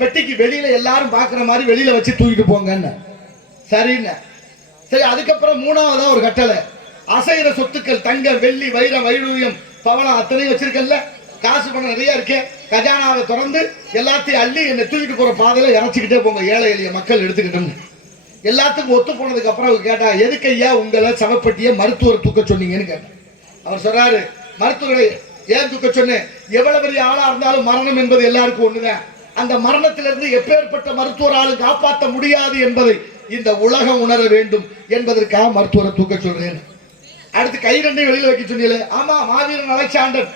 பெட்டிக்கு வெளியில எல்லாரும் பாக்குற மாதிரி வெளியில வச்சு தூக்கிட்டு போங்கன்னு. சரின்னு. சரி அதுக்கப்புறம் மூணாவதா ஒரு கட்டளை. அசைகிற சொத்துக்கள் தங்க வெள்ளி வைரம் வைடூரியம் பவனம் அத்தனையும் வச்சிருக்கல காசு பணம் நிறைய இருக்கு. கஜானாவை திறந்து எல்லாத்தையும் அள்ளி என்னை தூக்கிட்டு போற பாதையில இறச்சிக்கிட்டே போங்க ஏழை எளிய மக்கள் எடுத்துக்கிட்டோம்னு எல்லாத்துக்கும் ஒத்து போனதுக்கு அப்புறம் அவங்க கேட்டா எதுக்கு ஐயா உங்களை சவப்பட்டிய மருத்துவர் தூக்க சொன்னீங்கன்னு கேட்டேன். அவர் சொல்றாரு மருத்துவரை ஏன் தூக்க சொன்னேன்? எவ்வளவு பெரிய ஆளா இருந்தாலும் மரணம் என்பது எல்லாருக்கும் ஒண்ணுதான். அந்த மரணத்திலிருந்து எப்பேற்பட்ட மருத்துவராலும் காப்பாற்ற முடியாது என்பதை இந்த உலகம் உணர வேண்டும் என்பதற்காக மருத்துவரை தூக்க சொல்றேன். அடுத்து கை ரெண்டையும் வெளியில வைக்க சொன்னீங்களே. ஆமா மாவீரன் அலெக்சாண்டர்.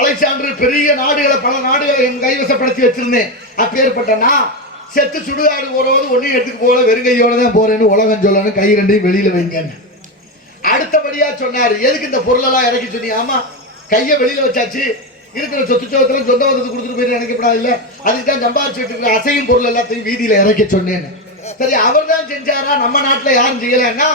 அலெக்சாண்டர் பெரிய நாடுகளை பல நாடுகளை என் கைவசப்படுத்தி வச்சிருந்தேன். அப்பேற்பட்ட நான் செத்து சுடுகாடு போறது ஒன்னையும் எடுத்துக்கு போல வெறுங்கையோட தான் போறேன்னு உலகம் சொல்லணும். கை ரெண்டையும் வெளியில வைங்கன்னு. அடுத்தபடியா சொன்னாரு. எதுக்கு இந்த பொருளெல்லாம் இறக்கி சொன்னீங்க? ஆமா கையை வெளியில வச்சாச்சு. இருக்கிற சொத்து சோத்துல சொந்த வந்தது கொடுத்துட்டு போய் நினைக்கப்படாது இல்ல அதுக்கு தான் சம்பாதிச்சு இருக்கிற அசையும் பொருள் எல்லாத்தையும் வீதியில இறக்க சொன்னேன்னு. சரி அவர் தான் செஞ்சாரா? நம்ம நாட்டுல யாரும் செய்யலன்னா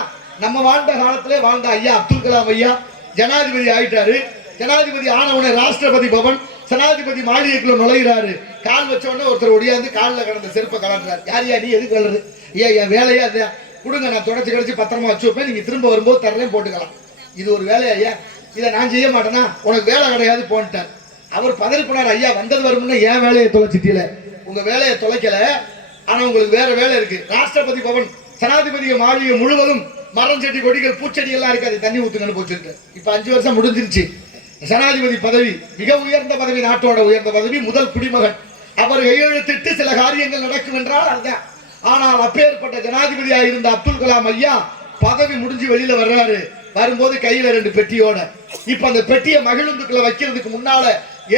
நம்ம வாழ்ந்த காலத்திலே வாழ்ந்த ஐயா அப்துல் கலாம் ஐயா ஜனாதிபதி ஆயிட்டாரு. ஜனாதிபதி ஆனவுடனே ராஷ்டிரபதி பவன் ஜனாதிபதி மாளிகைக்குள்ள நுழையிறாரு. கால் வச்ச உடனே ஒருத்தர் ஒடியாந்து காலில் கடந்த செருப்பை கலந்துறாரு யார் யா நீ எது கலரு ஐயா என் வேலையா இல்லையா கொடுங்க நான் தொடச்சி கழிச்சு பத்திரமா வச்சு வைப்பேன். நீங்க திரும்ப வரும்போது தர்றேன் போட்டுக்கலாம். இது ஒரு வேலையா ஐயா? இதை நான் செய்ய மாட்டேன்னா உனக்கு வேலை கிடையாது போன்ட்டேன் அவர் பதறி போனார் ஐயா வந்தது வரும்னு ஏன் வேலையை தொலைச்சிட்டியில உங்க வேலையை தொலைக்கல. ஆனா உங்களுக்கு வேற வேலை இருக்கு. ராஷ்டிரபதி பவன் ஜனாதிபதி மாளிகை முழுவதும் மரம் செடி கொடிகள் பூச்செடி எல்லாம் இருக்காது தண்ணி ஊத்துங்கன்னு போச்சிருக்கு இப்ப அஞ்சு வருஷம் முடிஞ்சிருச்சு. ஜனாதிபதி பதவி மிக உயர்ந்த பதவி நாட்டோட உயர்ந்த பதவி முதல் குடிமகன். அவர் கையெழுத்திட்டு சில காரியங்கள் நடக்கும் என்றால் அதுதான். ஆனால் அப்பேற்பட்ட ஜனாதிபதியாக இருந்த அப்துல் கலாம் ஐயா பதவி முடிஞ்சு வெளியில வர்றாரு. வரும்போது கையில ரெண்டு பெட்டியோட. இப்ப அந்த பெட்டியை மகிழுந்துக்குள்ள வைக்கிறதுக்கு முன்னால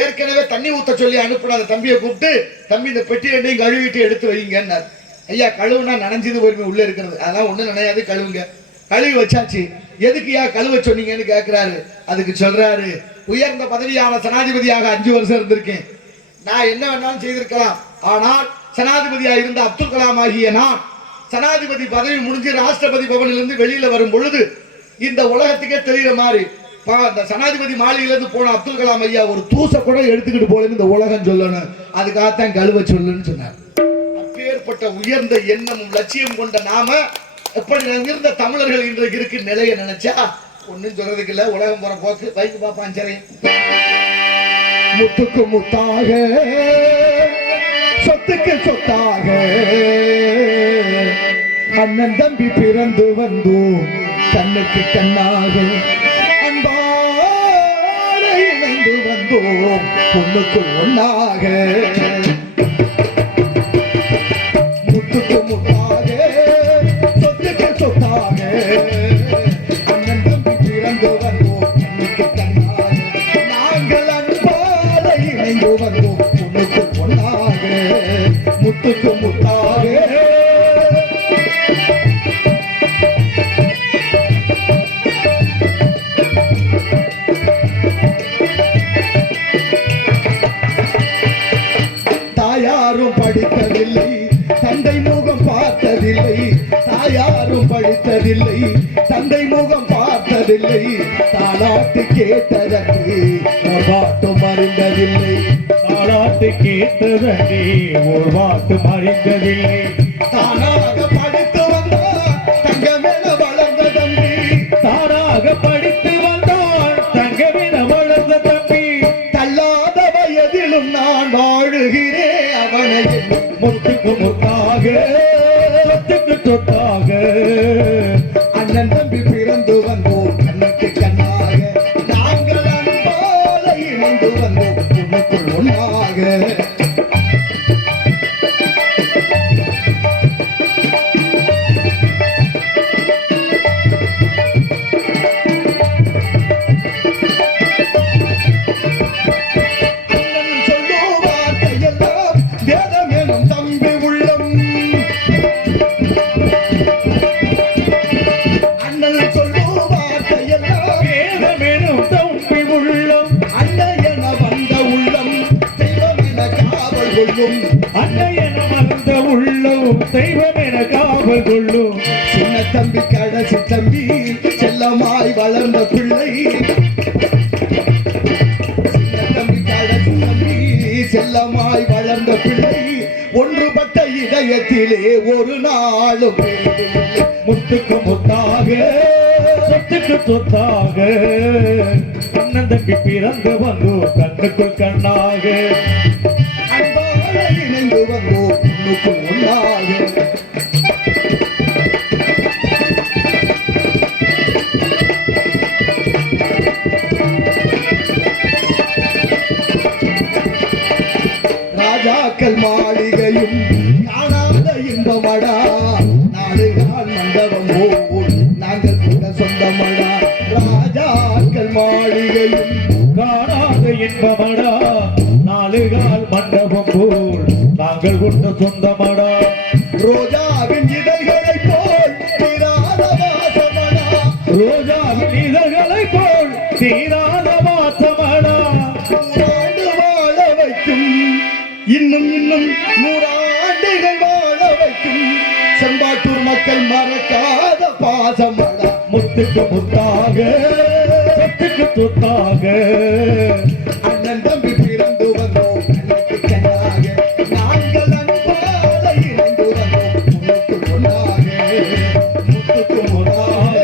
ஏற்கனவே தண்ணி ஊத்த சொல்லி அனுப்புன அந்த தம்பியை கூப்பிட்டு தம்பி இந்த பெட்டி ரெண்டையும் கழுவிட்டு எடுத்து வைங்கன்னார் ஐயா கழுவுனா நனைஞ்சது போயிருமே உள்ள இருக்கிறது. அதான் ஒண்ணு நினையாது கழுவுங்க. கழுவி வச்சாச்சு. எதுக்கு எதுக்குயா கழுவ சொன்னீங்கன்னு கேட்கிறாரு அதுக்கு சொல்றாரு உயர்ந்த பதவியான ஜனாதிபதியாக அஞ்சு வருஷம் இருந்திருக்கேன். நான் என்ன வேணாலும் செய்திருக்கலாம். ஆனால் ஜனாதிபதியா இருந்த அப்துல் கலாம் ஆகிய நான் சனாதிபதி பதவி முடிஞ்சு ராஷ்டிரபதி பவனிலிருந்து வெளியில வரும் பொழுது இந்த உலகத்துக்கே தெரியுற மாதிரி அந்த சனாதிபதி மாளிகையிலிருந்து போன அப்துல் கலாம் ஐயா ஒரு தூச கூட எடுத்துக்கிட்டு போலன்னு இந்த உலகம் சொல்லணும். அதுக்காகத்தான் கழுவ சொல்லுன்னு சொன்னார். அப்பேற்பட்ட உயர்ந்த எண்ணமும் லட்சியம் கொண்ட நாம எப்படி இருந்த தமிழர்கள் இன்றைக்கு இருக்கு நிலைய நினைச்சா? ஒண்ணும் சொல்றதுக்கு இல்ல உலகம் போற போக்கு. வைக்கு பாப்பான் சரி முத்துக்கு முத்தாக சொத்துக்கு சொத்தாக. அண்ணன் தம்பி பிறந்து வந்தோம் கண்ணுக்கு கண்ணாக. போவோம் பொண்ணுக்குள் ஒண்ணாக முத்துக்கு முத்தாக சொத்துக்கு சொத்தாக அண்ணன் தம்பி பிறந்து வந்தோம் கண்ணுக்கு கண்ணாக நாங்கள் அன்பால இணைந்து வந்தோம் பொண்ணுக்கு பொண்ணாக முத்துக்கு முத்தாக படித்ததில்லை தந்தை முகம் பார்த்ததில்லை. தாலாட்டு கேட்டதற்கு பாட்டும் அறிந்ததில்லை. தாலாட்டு கேட்டதே ஒரு வாக்கு மறைந்ததில்லை தானாக படித்து வந்தார் தங்கமென வளர்ந்த தம்பி தானாக படித்து வந்தான் தங்கமென வளர்ந்த தம்பி தள்ளாத வயதிலும் நான் வாழுகிறேன் அவனை முத்துக்கு காவல் கொள்ளும் சின்ன தம்பி கடைசி தம்பி செல்லமாய் வளர்ந்த பிள்ளை. சின்ன தம்பி கடைசி தம்பி செல்லமாய் வளர்ந்த பிள்ளை. இதயத்திலே ஒரு நாளும். முத்துக்கு முத்தாக. சொத்துக்கு சொத்தாக. அண்ணன் தம்பி பிறந்து வந்து கண்ணுக்குள் கண்ணாக. அன்பாக இணைந்து வந்தோம் உன்னுக்குள் உண்டாக மக்கள் மாளிகையும் காணாத இன்பமடா. நாடு நாள் மண்டபம் போல் நாங்கள் கூட சொந்தமடா. ராஜாக்கள் மாளிகையும் காணாத இன்பமடா. நாலு கால் மண்டபம் போல் நாங்கள் கொண்ட சொந்தமடா. ரோஜாவின் இதழ்களை போல் தீராத வாசமடா. ரோஜாவின் இதழ்களை போல் தீராத பாசமடா முத்துக்கு முத்தாக சொத்துக்கு சொத்தாக அண்ணன் தம்பி பிறந்து வந்தோம் நாங்கள் அன்பால முத்துக்கு முன்னாக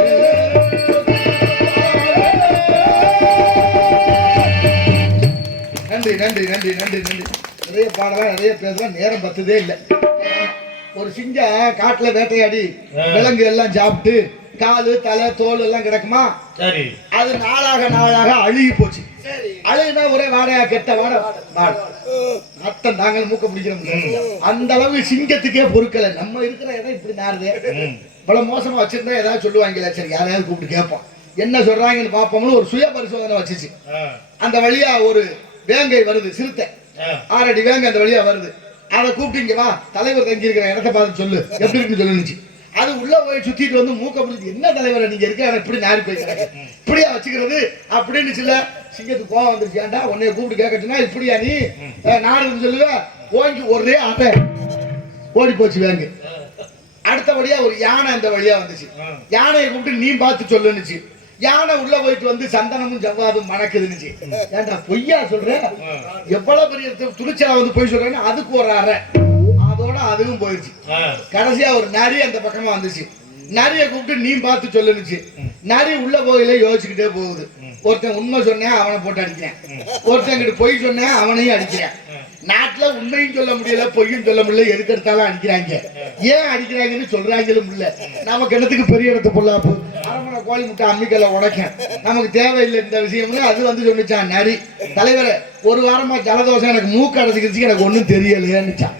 நன்றி நன்றி நன்றி நன்றி நன்றி. நிறைய பாடலாம் நிறைய பேசலாம் நேரம் பத்துதே இல்லை. ஒரு சிங்கம் காட்டுல வேட்டையாடி. விலங்கு எல்லாம் சாப்பிட்டு காலு தலை தோல் எல்லாம் கிடக்குமா? சரி. அது நாளாக நாளாக அழுகி போச்சு. அழுகுனா ஒரே வாடையா கெட்ட வாடை? வாடை. அத்தம் நாங்கள் மூக்க பிடிக்கிறோம் அந்த அளவு சிங்கத்துக்கே பொறுக்கல. நம்ம இருக்கிற இடம் இப்படி நாருது. இவ்வளவு மோசமா வச்சிருந்தா ஏதாவது சொல்லுவாங்களே சரி யாரையாவது கூப்பிட்டு கேட்போம். என்ன சொல்றாங்கன்னு பார்ப்போம்னு ஒரு சுய பரிசோதனை வச்சுச்சு. அந்த வழியா ஒரு வேங்கை வருது சிறுத்தை. ஆறடி வேங்கை அந்த வழியா வருது. அதை கூப்பிட்டு இங்க வா தலைவர் தங்கி இருக்கிற இடத்த பார்த்து சொல்லு. எப்படி இருக்குன்னு சொல்லுச்சு. அது உள்ள போய் சுத்திட்டு வந்து மூக்க பிடிச்சி என்ன தலைவர் நீங்க இருக்க எனக்கு இப்படி நாரி போய் இப்படியா வச்சுக்கிறது? அப்படின்னு சில சிங்கத்துக்கு கோவம் வந்துருச்சு. ஏன்டா உன்னைய கூப்பிட்டு கேட்கச்சுன்னா இப்படியா நீ? அஹ், நாடுன்னு சொல்லுவ? ஓங்கி ஒரே ஆட்ட ஓடி போச்சு வேங்கு. அடுத்தபடியா ஒரு யானை அந்த வழியா வந்துச்சு. யானையை கூப்பிட்டு நீ பார்த்து சொல்லுனுச்சு யானை உள்ள போயிட்டு வந்து சந்தனமும் ஜவ்வாதும் மணக்குதுன்னுச்சு. ஏன்டா பொய்யா சொல்ற? எவ்வளவு பெரிய துணிச்சலா வந்து போய் சொல்றேன்னு அதுக்கு ஒரு அறை. அதுவும் போயிடுச்சு. கடைசியா ஒரு நரி அந்த பக்கமா வந்துச்சு. நரியை கூப்பிட்டு நீ பார்த்து சொல்லுனுச்சு. நரி உள்ள போகல யோசிச்சுக்கிட்டே போகுது. ஒருத்தன் உண்மை சொன்னேன் அவனை போட்டு அடிக்கிறேன். ஒருத்தன் கிட்ட பொய் சொன்னேன் அவனையும் அடிக்கிறேன். நாட்டுல உண்மையும் சொல்ல முடியல பொய்யும் சொல்ல முடியல எதுக்கு எடுத்தாலும் அடிக்கிறாங்க. ஏன் அடிக்கிறாங்கன்னு சொல்றாங்களும் இல்ல நமக்கு என்னத்துக்கு பெரிய இடத்து பொல்லாப்பு? அரமனை கோழி முட்டை அம்மிக்கல்ல உடைக்க நமக்கு தேவையில்லை இந்த விஷயம்னு அது வந்து சொன்னிச்சான் நரி. தலைவரே ஒரு வாரமா ஜலதோஷம் எனக்கு மூக்கு அடைச்சிக்கிச்சு எனக்கு ஒண்ணும் தெரியலையேன்னுச்சான்.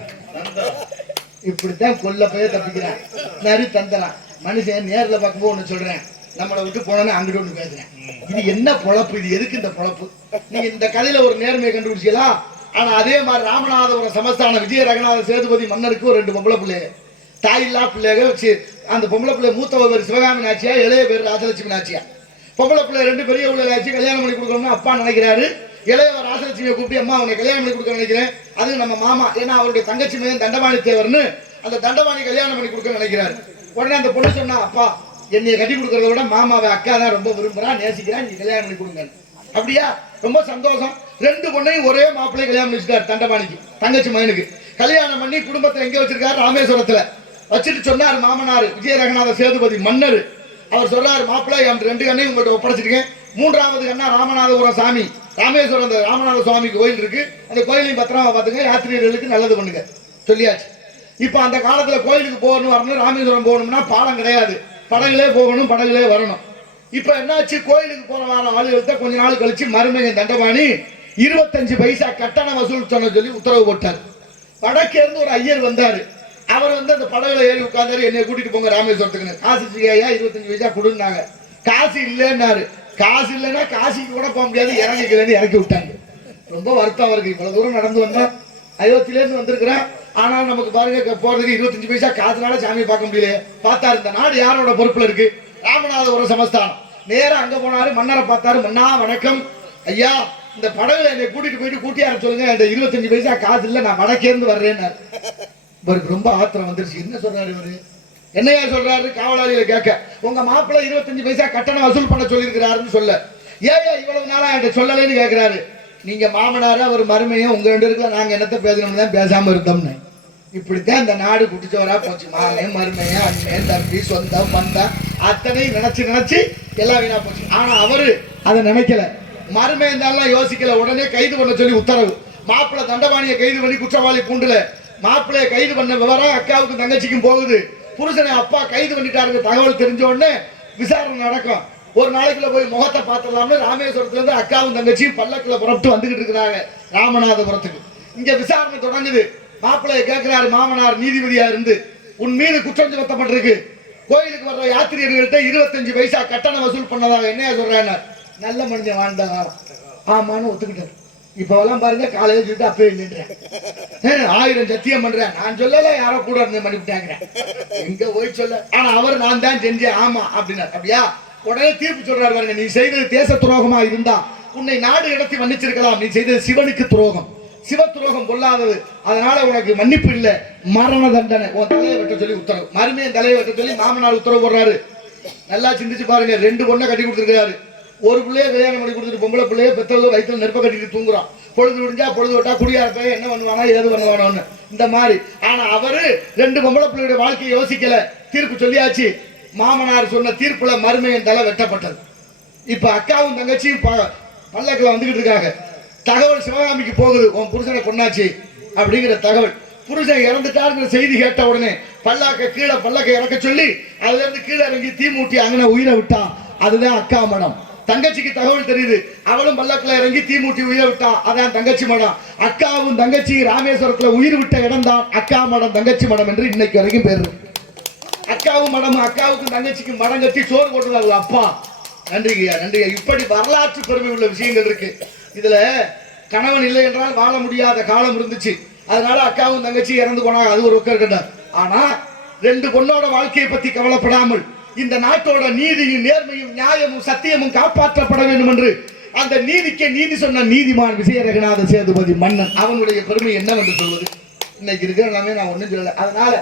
இப்படித்தான் கொல்ல போய் தப்பிக்கிறான். நரி தந்தலாம். மனுஷன் நேரில் பார்க்கும்போது ஒன்று சொல்றேன். நம்மளை விட்டு போனோன்னு அங்கிட்டு ஒன்று பேசுறேன். இது என்ன பொழப்பு? இது எதுக்கு இந்த பொழப்பு? நீங்க இந்த கதையில ஒரு நேர்மையை கண்டுபிடிச்சிக்கலாம் ஆனா அதே மாதிரி ராமநாதபுரம் சமஸ்தான விஜய ரங்கநாத சேதுபதி மன்னருக்கு ஒரு ரெண்டு பொம்பளை பிள்ளைய தாயில்லா பிள்ளைக வச்சு அந்த பொம்பளை பிள்ளை மூத்தவ பேர் சிவகாமி நாச்சியா இளைய பேர் ராஜலட்சுமி நாச்சியா? பொம்பளை பிள்ளை ரெண்டு பெரிய உள்ள ஆச்சு கல்யாணம் பண்ணி கொடுக்கணும்னு அப்பா நினைக்கிறாரு. இளையவர் ராசலட்சுமியை கூப்பிட்டு அம்மா உன்னை கல்யாணம் பண்ணி கொடுக்க நினைக்கிறேன். அது நம்ம மாமா ஏன்னா அவருடைய தங்கச்சி மகன் தண்டபாணி தேவர்னு அந்த தண்டபாணி கல்யாணம் பண்ணி கொடுக்க நினைக்கிறாரு. உடனே அந்த பொண்ணு சொன்னா அப்பா என்னைய கட்டி கொடுக்கறத விட மாமாவை அக்கா தான் ரொம்ப விரும்புறா நேசிக்கிறான் நீ கல்யாணம் பண்ணி கொடுங்க அப்படியா? ரொம்ப சந்தோஷம். ரெண்டு பொண்ணையும் ஒரே மாப்பிள்ளை கல்யாணம் பண்ணிச்சிட்டார் தண்டபாணிக்கு தங்கச்சி மகனுக்கு. கல்யாணம் பண்ணி குடும்பத்தை எங்க வச்சிருக்காரு? ராமேஸ்வரத்துல. வச்சுட்டு சொன்னார் மாமனார் விஜய ரகநாத சேதுபதி மன்னர். அவர் சொல்றாரு மாப்பிள்ளை என் ரெண்டு கண்ணையும் உங்கள்கிட்ட ஒப்படைச்சிருக்கேன். மூன்றாவது கண்ணா ராமநாதபுரம் சாமி. ராமேஸ்வரம் அந்த ராமநாத சுவாமி கோயில் இருக்கு. அந்த கோயிலையும் பத்திரமா பார்த்துங்க. யாத்திரியர்களுக்கு நல்லது பண்ணுங்க. சொல்லியாச்சு. இப்போ அந்த காலத்தில் கோயிலுக்கு போகணும் வரணும் ராமேஸ்வரம் போகணும்னா பாலம் கிடையாது. படகுலே போகணும் படகுலே வரணும். இப்போ என்னாச்சு? கோயிலுக்கு போற வார ஆளுகள்கிட்ட கொஞ்ச நாள் கழிச்சு மருமகன் தண்டபாணி இருபத்தஞ்சு பைசா கட்டண வசூல் சொன்ன சொல்லி உத்தரவு போட்டார். வடக்கே இருந்து ஒரு ஐயர் வந்தார். அவர் வந்து அந்த படகுல ஏறி உட்கார்ந்தாரு. என்னை கூட்டிட்டு போங்க ராமேஸ்வரத்துக்கு காசு ஐயா இருபத்தஞ்சு பைசா கொடுன்னாங்க. காசு இல்லைன்னாரு. காசு இல்லைன்னா காசிக்கு கூட போக முடியாது. இறங்கிக்கலன்னு இறக்கி விட்டாங்க. ரொம்ப வருத்தம் அவருக்கு. இவ்வளவு தூரம் நடந்து வந்தா அயோத்தியிலேருந்து வந்திருக்கிறேன். ஆனால் நமக்கு பாருங்க போறதுக்கு இருபத்தஞ்சு பைசா காசுனால சாமியை பார்க்க முடியல. பார்த்தா இந்த நாடு யாரோட பொறுப்புல இருக்கு? ராமநாதபுரம் சமஸ்தானம். நேரம் அங்க போனாரு மன்னரை பார்த்தாரு. மன்னா வணக்கம். ஐயா இந்த படகுல என்னை கூட்டிட்டு போயிட்டு கூட்டியார சொல்லுங்க. என்கிட்ட இருபத்தஞ்சு பைசா காசு இல்ல நான் வடக்கே வர்றேன்னு வர்றேன்னாரு. இவருக்கு ரொம்ப ஆத்திரம் வந்துருச்சு. என்ன சொல்றாரு இவரு? என்னையா சொல்றாரு? காவலாளிகளை கேட்க. உங்க மாப்பிள்ள இருபத்தஞ்சு பைசா கட்டணம் வசூல் பண்ண சொல்லியிருக்கிறாருன்னு சொல்ல. ஏயா இவ்வளவு நாளா என்கிட்ட சொல்லலைன்னு கேட்கிறாரு. நீங்க மாமனாரு அவர் மருமையும் உங்க ரெண்டு இருக்குல்ல நாங்க என்னத்த பேசணும்னு தான் பேசாம இருந்தோம்னு. இப்படித்தான் இந்த நாடு குடிச்சவரா போச்சு. மாமே மருமைய அண்ணன் தம்பி சொந்தம் பந்தம் அத்தனையும் நினைச்சு நினைச்சு எல்லாம் வீணா போச்சு. ஆனா அவரு அதை நினைக்கல. மருமை இருந்தாலும் யோசிக்கல. உடனே கைது பண்ண சொல்லி உத்தரவு. மாப்பிள்ளை தண்டபாணியை கைது பண்ணி குற்றவாளி பூண்டுல. மாப்பிள்ளைய கைது பண்ண விவரம் அக்காவுக்கும் தங்கச்சிக்கும் போகுது. புருஷனை அப்பா கைது பண்ணிட்டாருங்க தகவல் தெரிஞ்ச உடனே விசாரணை நடக்கும். ஒரு நாளைக்குள்ள போய் முகத்தை பார்த்துடலாம்னு ராமேஸ்வரத்துல இருந்து அக்காவும் தங்கச்சியும் பல்லக்கில் புறப்பட்டு வந்துகிட்டு இருக்கிறாங்க ராமநாதபுரத்துக்கு. இங்க விசாரணை தொடங்குது. மாப்பிள்ளைய கேட்கிறாரு மாமனார் நீதிபதியா இருந்து உன் மீது குற்றம் சுமத்தப்பட்டிருக்கு. கோயிலுக்கு வர்ற யாத்திரியர்கள்ட்ட இருபத்தஞ்சு பைசா கட்டணம் வசூல் பண்ணதாக என்னையா சொல்றாங்க? நல்ல மனிதன் வாழ்ந்த காலம் ஆமான்னு ஒத்துக்கிட்டார் இப்பெல்லாம் பாருங்க காலையில சொல்லிட்டு அப்பவே இல்லைன்றேன் ஆயிரம் சத்தியம் பண்றேன். நான் சொல்லல யாரோ கூட இருந்து பண்ணிவிட்டாங்க எங்க போய் சொல்ல? ஆனா அவர் நான் தான் செஞ்சேன். ஆமா அப்படின்னா அப்படியா? உடனே தீர்ப்பு சொல்றாரு பாருங்க நீ செய்தது தேச துரோகமா இருந்தா உன்னை நாடு இடத்தி மன்னிச்சிருக்கலாம். நீ செய்தது சிவனுக்கு துரோகம். சிவ துரோகம் கொள்ளாதது அதனால உனக்கு மன்னிப்பு இல்ல. மரண தண்டனை. உன் தலையை வெட்ட சொல்லி உத்தரவு. மறுமையும் தலையை வெட்ட சொல்லி மாமனார் உத்தரவு போடுறாரு. நல்லா சிந்திச்சு பாருங்க ரெண்டு பொண்ணை கட்டி கொடுத்துருக்காரு ஒரு பிள்ளைய கல்யாணம் பண்ணி கொடுத்துட்டு பொம்பளை பிள்ளைய பெத்தவங்க வயிற்றுல நெருப்ப கட்டிட்டு தூங்குறான். பொழுது விடிஞ்சா பொழுது விட்டா குடியா இருப்ப என்ன பண்ணுவானா ஏது பண்ணுவானோன்னு. இந்த மாதிரி. ஆனா அவரு ரெண்டு பொம்பளை பிள்ளையோட வாழ்க்கையை யோசிக்கல. தீர்ப்பு சொல்லியாச்சு. மாமனார் சொன்ன தீர்ப்புல மருமையின் தலை வெட்டப்பட்டது. இப்ப அக்காவும் தங்கச்சியும் ப- வந்துகிட்டு இருக்காங்க. தகவல் சிவகாமிக்கு போகுது. உன் புருஷனை கொண்டாச்சு அப்படிங்கிற தகவல். புருஷன் இறந்துட்டாருங்கிற செய்தி கேட்ட உடனே பல்லாக்க கீழே பல்லக்க இறக்க சொல்லி அதுல இருந்து கீழே இறங்கி தீ மூட்டி அங்கன உயிரை விட்டான். அதுதான் அக்கா மடம். தங்கச்சிக்கு தகவல் தெரியுது. அவளும் பல்லக்கில் இறங்கி தீ மூட்டி உயிரை விட்டான் அதான் தங்கச்சி மடம். அக்காவும் தங்கச்சி ராமேஸ்வரத்துல உயிர் விட்ட இடம் தான் அக்கா மடம் தங்கச்சி மடம் என்று இன்னைக்கு வரைக்கும் பேரு. அக்காவும் மடம் அக்காவுக்கும் தங்கச்சிக்கும் மடம் கட்டி சோறு போட்டது அப்பா. அப்பா நன்றிங்கய்யா நன்றியா இப்படி வரலாற்று பெருமை உள்ள விஷயங்கள் இருக்கு. இதுல கணவன் இல்லை என்றால் வாழ முடியாத காலம் இருந்துச்சு. அதனால அக்காவும் தங்கச்சி இறந்து போனாங்க. அது ஒரு பக்கம் இருக்கட்டும் ஆனா ரெண்டு பொண்ணோட வாழ்க்கையை பத்தி கவலைப்படாமல் இந்த நாட்டோட நீதியும் நேர்மையும் நியாயமும் சத்தியமும் காப்பாற்றப்பட வேண்டும் என்று அந்த நீதிக்கு நீதி சொன்ன நீதிமான் விஜயரகநாத சேதுபதி மன்னன் அவனுடைய பெருமை என்னவென்று சொல்வது? இன்னைக்கு இருக்கிற எல்லாமே நான் ஒண்ணும் சொல்லல. அதனால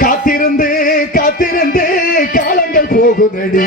காத்திருந்து காத்திருந்து காலங்கள் போகுதடி.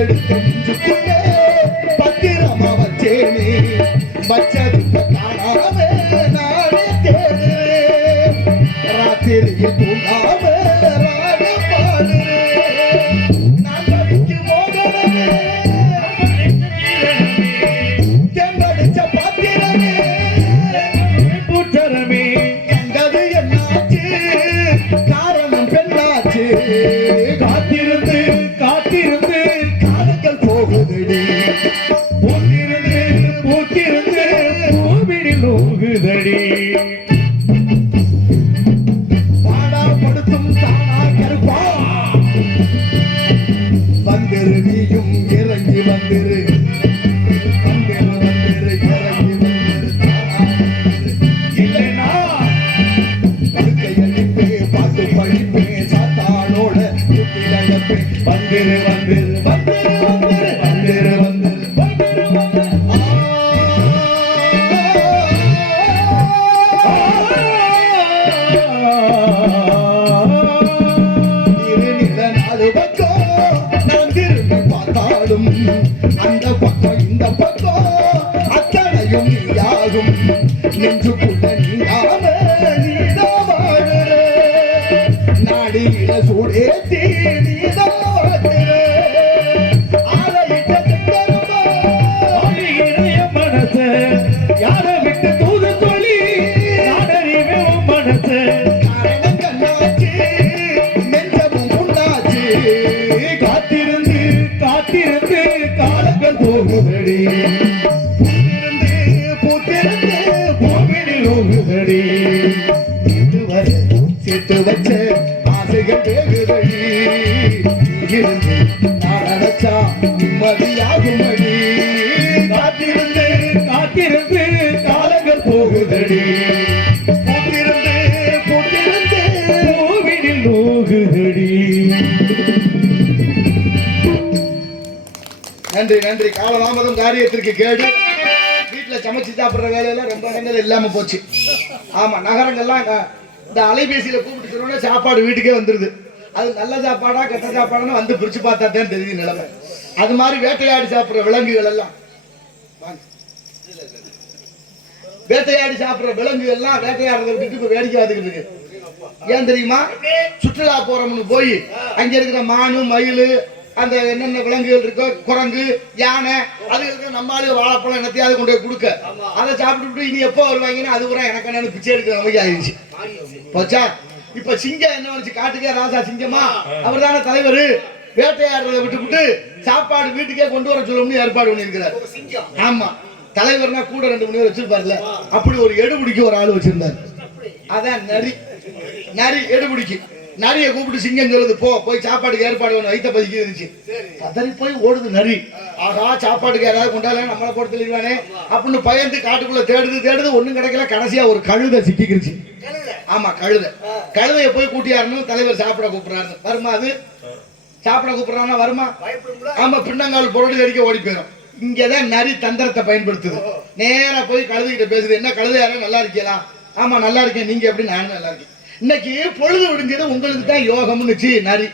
முத்தெடுத்த நெஞ்சுக்குள்ளே பத்திரமா வச்சேனே வச்சது காணாம நானே தேடுறேன் ராத்திரியில் தூங்காம நன்றி நன்றி. காலதாமதம் காரியத்திற்கு கேடு. வீட்டுல சமைச்சு சாப்பிடுற வேலையில ரொம்ப இடங்கள் இல்லாம போச்சு. ஆமா நகரங்கள்லாம் இந்த அலைபேசியில கூப்பிட்டு சாப்பாடு வீட்டுக்கே வந்துருது. அது நல்ல சாப்பாடா கெட்ட சாப்பாடான்னு வந்து பிரிச்சு பார்த்தா தான் தெரியுது நிலைமை. அது மாதிரி வேட்டையாடி சாப்பிடுற விலங்குகள் எல்லாம். வேட்டையாடி சாப்பிடுற விலங்குகள் எல்லாம் வேட்டையாடுறதை விட்டுட்டு இப்ப வேடிக்கை வந்துக்கிட்டு இருக்கு. ஏன் தெரியுமா? சுற்றுலா போறோம்னு போய் அங்க இருக்கிற மானு மயில் அந்த என்னென்ன விலங்குகள் இருக்கோ குரங்கு யானை அதுகளுக்கு நம்ம ஆளு வாழைப்பழம் என்னத்தையாவது கொண்டு போய் கொடுக்க. அதை சாப்பிட்டு இனி எப்போ வருவாங்கன்னு அது கூட எனக்கு என்னன்னு பிச்சை எடுக்கிற மாதிரி ஆயிடுச்சு. போச்சா? இப்ப சிங்கம் என்ன வந்துச்சு காட்டுக்கே ராசா சிங்கமா? அவர் தானே தலைவர். வேட்டையாடுறதை விட்டுவிட்டு சாப்பாடு வீட்டுக்கே கொண்டு வர சொல்லணும்னு ஏற்பாடு பண்ணியிருக்கிறார். ஆமா. தலைவர்னா கூட ரெண்டு மணி நேரம் வச்சிருப்பாருல்ல அப்படி ஒரு எடுபிடிக்கு ஒரு ஆள் வச்சிருந்தாரு. அதான் நரி. நரி எடுபிடிக்கு நரிய கூப்பிட்டு சிங்கம் சொல்லுது போ போய் சாப்பாடுக்கு ஏற்பாடு ஒன்று வைத்த பதிக்கு இருந்துச்சு. பதறி போய் ஓடுது நரி. ஆகா சாப்பாட்டுக்கு யாராவது கொண்டால நம்மளை போட்டு தெளிவானே அப்படின்னு பயந்து காட்டுக்குள்ள தேடுது தேடுது ஒண்ணும் கிடைக்கல. கடைசியா ஒரு கழுதை சிக்கிக்கிருச்சு. ஆமா கழுதை. கழுதைய போய் கூட்டியாருன்னு தலைவர் சாப்பிட கூப்பிடுறாரு. வருமா அது? சாப்பிட கூப்பிடுறானா வருமா? ஆமா பின்னங்கால் பொருள் அடிக்க ஓடி போயிடும் இங்கதான் நரி தந்திரத்தை பயன்படுத்துது. நேரா போய் கழுதுகிட்ட பேசுது என்ன கழுதை யாரும் நல்லா இருக்கீங்களா ஆமா நல்லா இருக்கேன். நீங்க எப்படி? நானும் நல்லா இருக்கேன். இன்னைக்கு பொழுது விடிஞ்சது உங்களுக்கு தான் யோகம்னுச்சு நரி.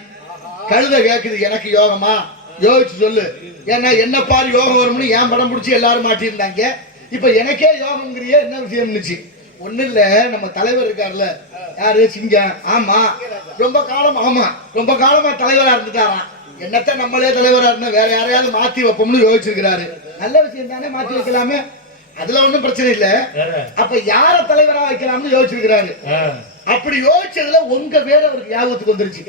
கழுதை கேக்குது எனக்கு யோகமா? யோசிச்சு சொல்லு. ஏன்னா என்ன பாரு யோகம் வரும்னு என் படம் பிடிச்சி எல்லாரும் மாட்டியிருந்தாங்க. இப்ப எனக்கே யோகம்ங்கிறிய என்ன விஷயம்னுச்சு? ஒண்ணு இல்ல நம்ம தலைவர் இருக்கார்ல. யாரு? சிங்கம். ஆமா. ரொம்ப காலம் ஆமா. ரொம்ப காலமா தலைவரா இருந்துட்டாராம் என்னத்த நம்மளே தலைவரா இருந்தா வேற யாரையாவது மாத்தி வைப்போம்னு யோசிச்சிருக்கிறாரு. நல்ல விஷயம் தானே மாத்தி வைக்கலாமே? அதுல ஒண்ணும் பிரச்சனை இல்ல. அப்ப யார தலைவரா வைக்கலாம்னு யோசிச்சிருக்கிறாரு? அப்படி யோசிச்சதுல உங்க பேர் அவருக்கு ஞாபகத்துக்கு வந்துருச்சு.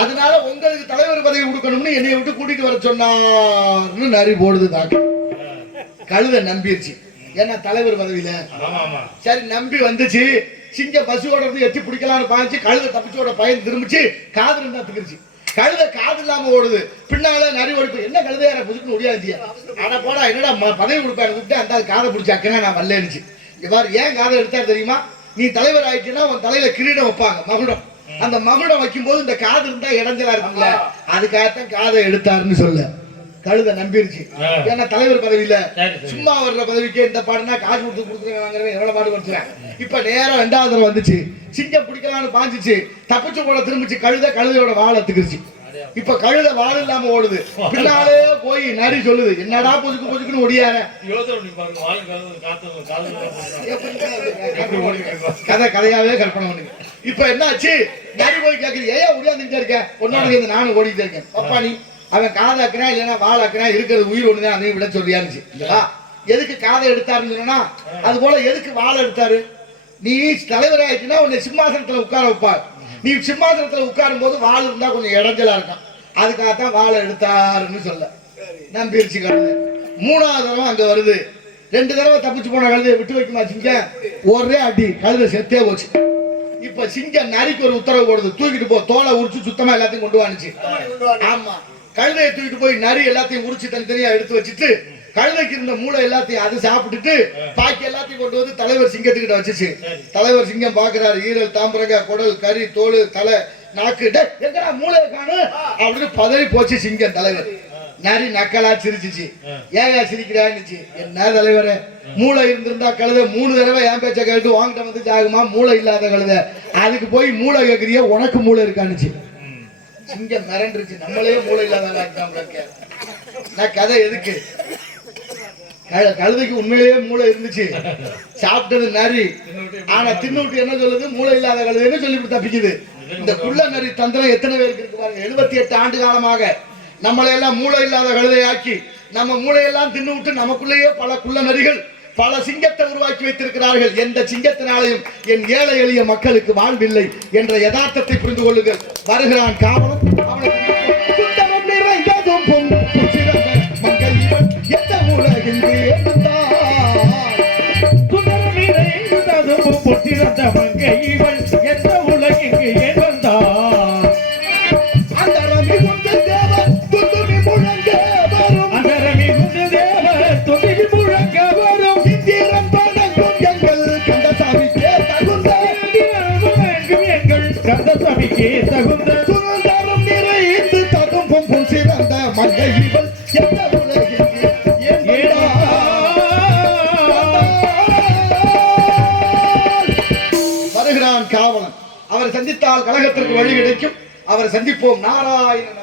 அதனால உங்களுக்கு தலைவர் பதவி கொடுக்கணும்னு என்னைய விட்டு கூட்டிட்டு வர சொன்னார்னு நரி போடுது தாக்கு கழுத நம்பிருச்சு. ஏன்னா தலைவர் பதவியில? சரி நம்பி வந்துச்சு. சிங்க பசுவோட இருந்து எட்டி பிடிக்கலாம்னு பாய்ச்சி கழுத தப்பிச்சோட பையன் திரும்பிச்சு காது ரெண்டா திக்கிருச்சு கழுத காது இல்லாம ஓடுது. பின்னால நரி ஓடிப்பு என்ன கழுதையார புதுக்குன்னு முடியாது அட போடா என்னடா பதவி கொடுப்பாரு கூப்பிட்டு அந்த காதை பிடிச்சாக்கனா நான் வரலனுச்சு பாரு ஏன் காதை எடுத்தாரு தெரியுமா? நீ தலைவர் ஆயிட்டுன்னா உன் தலையில கிரீடம் வைப்பாங்க மகுடம். அந்த மகுடம் வைக்கும்போது இந்த காது இருந்தா இடைஞ்சலா இருக்கும்ல. அதுக்காகத்தான் காதை எடுத்தாருன்னு சொல்ல. கழுத நம்பிருச்சு. ஏன்னா தலைவர் சரி. சும்மா வர்ற பதவிக்கு இந்த பாடுனா காசு கொடுத்து கொடுத்துருங்க வாங்குறவன் எவ்வளவு பாடு படுத்துறேன் இப்ப நேரம் ரெண்டாவது வந்துச்சு. சிங்கம் பிடிக்கலாம்னு பாஞ்சிச்சு. தப்பிச்சு போட திரும்பிச்சு கழுத கழுதையோட வாழை அத்துக்கிருச்சு இப்ப கழுத வாள் இல்லாம ஓடுது. பின்னாலே போய் நரி சொல்லுது. என்னடா பொதுக்கு பொதுக்குன்னு ஒடியார கதை கதையாவே கற்பனை பண்ணுங்க இப்ப என்னாச்சு? நரி போய் கேக்குது. ஏன் ஒடியாந்துட்டே இருக்க? உன்னோட சேர்ந்து நானும் ஓடிட்டே இருக்கேன். பப்பா நீ அவன் காதை அக்கறா இல்லைன்னா வாழ அக்கறா இருக்கிறது உயிர் ஒண்ணுதான். அதையும் விட சொல்லியாருச்சு இல்லையா எதுக்கு காதை எடுத்தாருன்னு சொன்னா அது போல எதுக்கு வாழை எடுத்தாரு? நீ தலைவர் ஆயிடுச்சுன்னா உன்னை சிம்மாசனத்துல உட்கார வைப்பார் நீ சிம்மாசனத்துல உட்காரும் போது வாள் இருந்தா கொஞ்சம் இடைஞ்சலா இருக்கும் அதுக்காகத்தான் வாழை எடுத்தாருன்னு சொல்ல. நம்பிருச்சு கழுது மூணாவது தடவை அங்க வருது. ரெண்டு தடவை தப்பிச்சு போன கழுதையை விட்டு வைக்குமா சிங்கம் ஒரே அடி. கழுதை செத்தே போச்சு. இப்ப சிங்கம் நரிக்கு ஒரு உத்தரவு போடுது. தூக்கிட்டு போ. தோலை உரிச்சு சுத்தமா எல்லாத்தையும் கொண்டு வானுச்சு. ஆமா. கழுதையை தூக்கிட்டு போய் நரி எல்லாத்தையும் உரிச்சு தனித்தனியா எடுத்து வச்சுட்டு கழுதைக்கு இருந்த மூளை எல்லாத்தையும் அது சாப்பிட்டுட்டு பாக்கி எல்லாத்தையும் கொண்டு வந்து தலைவர் சிங்கத்துக்கிட்ட வச்சுச்சு. தலைவர் சிங்கம் பாக்குறாரு ஈரல் தாம்பரங்க குடல் கறி தோல் தலை நாக்கு. எங்கடா மூளையை காணு? அப்படின்னு பதறி போச்சு சிங்கம் தலைவர். நரி நக்கலா சிரிச்சுச்சு. ஏயா சிரிக்கிறான்னுச்சு. என்ன தலைவரே? மூளை இருந்திருந்தா கழுத மூணு தடவை என் பேச்ச கேட்டு வாங்கிட்ட வந்து ஜாகுமா மூளை இல்லாத கழுத. அதுக்கு போய் மூளை கேக்குறிய உனக்கு மூளை இருக்கானுச்சு சிங்கம் மிரண்டுருச்சு. நம்மளே மூளை இல்லாத நான் கதை எதுக்கு? கழுதைக்கு உண்மையிலேயே மூளை இருந்துச்சு. சாப்பிட்டது நரி. ஆனா தின்னுட்டு என்ன சொல்லுது? மூளை இல்லாத கழுதைன்னு சொல்லி தப்பிக்குது. இந்த குள்ள நரி தந்திரம் எத்தனை பேருக்கு இருக்கு பாருங்க. எழுபத்தி எட்டு ஆண்டு காலமாக நம்மளை எல்லாம் மூளை இல்லாத கழுதையாக்கி நம்ம மூளையெல்லாம் தின்னு விட்டு நமக்குள்ளேயே பல குள்ள நரிகள் பல சிங்கத்தை உருவாக்கி வைத்திருக்கிறார்கள். எந்த சிங்கத்தினாலையும் என் ஏழை எளிய மக்களுக்கு வாழ்வில்லை என்ற யதார்த்தத்தை புரிந்து கொள்ளுங்கள். வருகிறான் காவலன். அவனுக்கு பொட்டிருந்த மங்கை இவள் சந்தித்தால் கழகத்திற்கு வழி கிடைக்கும். அவர் சந்திப்போம். நாராயணன்